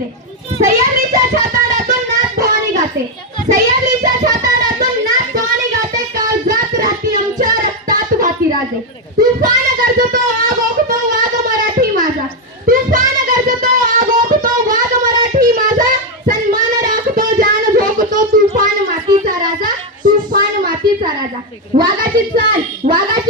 येते. सह्याद्रीच्या छाताडातून नाथ भवानी गाते. सह्याद्रीच्या छाताडातून नाथ भवानी गाते. काळजात राहती आमच्या रक्तात वाहती राजे. तुफान गरजतो आग ओकतो वाघ मराठी माझा. तुफान गरजतो आग ओकतो वाघ मराठी माझा. सन्मान राखतो जान झोकतो तुफान मातीचा राजा. तुफान मातीचा राजा. वाघाची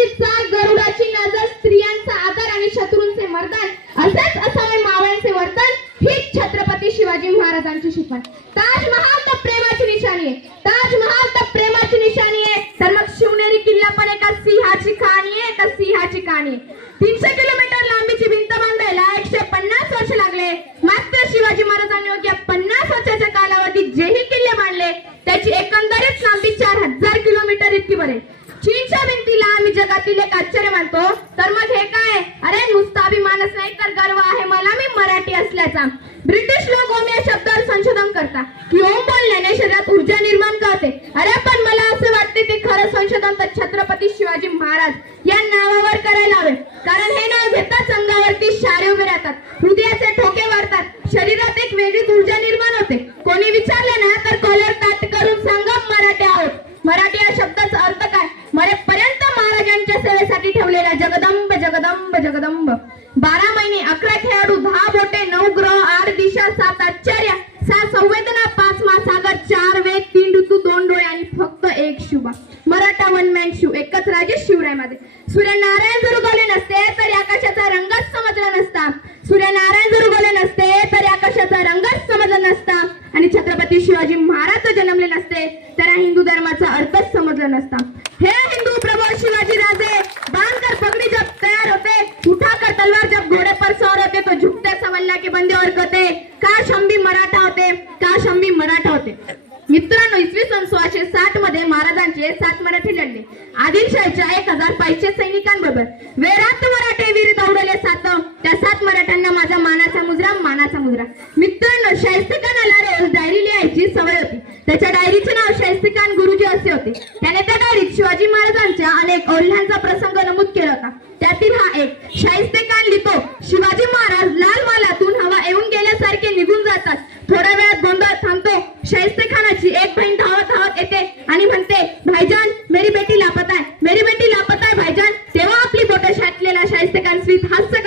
चाल गरुडाची नजर. स्त्रियांचा आदर आणि शत्रूंचे मर्दन. असेच असावे मावळ्यांचे वर्तन. हीच छत्रपती शिवाजी महाराजांची शिकवण. ताजमहाल तर प्रेमाची निशाणी आहे. ताजमहाल तर प्रेमाची निशाणी आहे. तर मग शिवनेरी किल्ला पण एका सिंहाची कहाणी आहे. एका सिंहाची कहाणी आहे. 300 किलोमीटर लांबीची भिंत बांधायला 150 वर्ष लागले. मात्र शिवाजी महाराजांनी अवघ्या 50 वर्षाच्या कालावधीत जेही किल्ले बांधले त्याची एकंदरीत लांबी 4000 किलोमीटर इतकी बरेल. चीनच्या भिंतीला आम्ही जगातील एक आश्चर्य मानतो. तर मग हे काय? अरे नुसता अभिमानच नाही तर गर्व आहे मला मी मराठी असल्याचा. ब्रिटिश लोक ओम या शब्दावर संशोधन करतात की ओम बोलल्याने शरीरात ऊर्जा निर्माण करते. अरे पण मला असे वाटते ते खरं संशोधन तर छत्रपती शिवाजी महाराज या नावावर करायला हवे. कारण हे नाव घेताच अंगावरती शारे उभे राहतात. हृदयाचे ठोके वाढतात. शरीरात एक वेगळीच ऊर्जा निर्माण होते. कोणी विचारले ना तर कॉलर ताट करून सांगा मराठी आहोत. मराठी या शब्दाचा अर्थ काय? मरेपर्यंत महाराजांच्या सेवेसाठी ठेवलेला जगदंब जगदंब जगदंब. 12 महिने 11 खेळाडू 10 बोटे 9 ग्रह 8 दिशा 7 आश्चर्य 6 संवेदना 5 महासागर 4 वेद 3 ऋतू 2 डोळे आणि फक्त एक शिवबा. Maratha one man Shiv. एकच राजे शिवराय माझे. सूर्यनारायण जर उगवले नसते तरी आकाशाचा रंगच समजला नसता. सूर्यनारायण जर उगवले नसते तरी आकाशाचा रंगच समजला नसता. आणि छत्रपती शिवाजी महाराज जन्मले नसते तर हिंदू धर्माचा अर्थच समजला नसता. हे हिंदू प्रभू शिवाजी राजे बांधकर पगड़ी जब तैयार होते उठाकर तलवार जब घोड़े पर सवार होते तो झुकते सवल्ला के बंदे और कहते काश हम भी मराठा होते. काश हम भी मराठा होते. मित्रांनो, इसवी सन 1660 मध्ये महाराजांचे 7 मराठी लढले. आदिलशाहीच्या 1000 पायचे सैनिकांबरोबर. वेरात मराठे वीर दौडले 7. त्या 7 मराठ्यांना माझा मानाचा मुजरा मानाचा मुजरा. मित्रांनो, शाहिस्तेखानाला रोज डायरी लिहायची सवय होती. त्याच्या डायरीचे नाव शाहिस्तेखान गुरुजी असे होते. त्याने त्या डायरीत शिवाजी महाराजांच्या अनेक ओढ्यांचा प्रसंग नमूद केला होता. त्यातील हा एक. शाहिस्तेखान लिहितो, शिवाजी महाराज लाल मालातून हवा येऊन गेल्यासारखे निघून जातात. थोड्या वेळात गोंधळ थांबतो. शाहिस्तेखानाची एक बहीण धावत धावत येते आणि म्हणते, भाईजान मेरी बेटी लापता है, मेरी बेटी लापता है भाईजान. तेव्हा आपली बोटं शाटलेला शाहिस्तेखान स्मित हास्य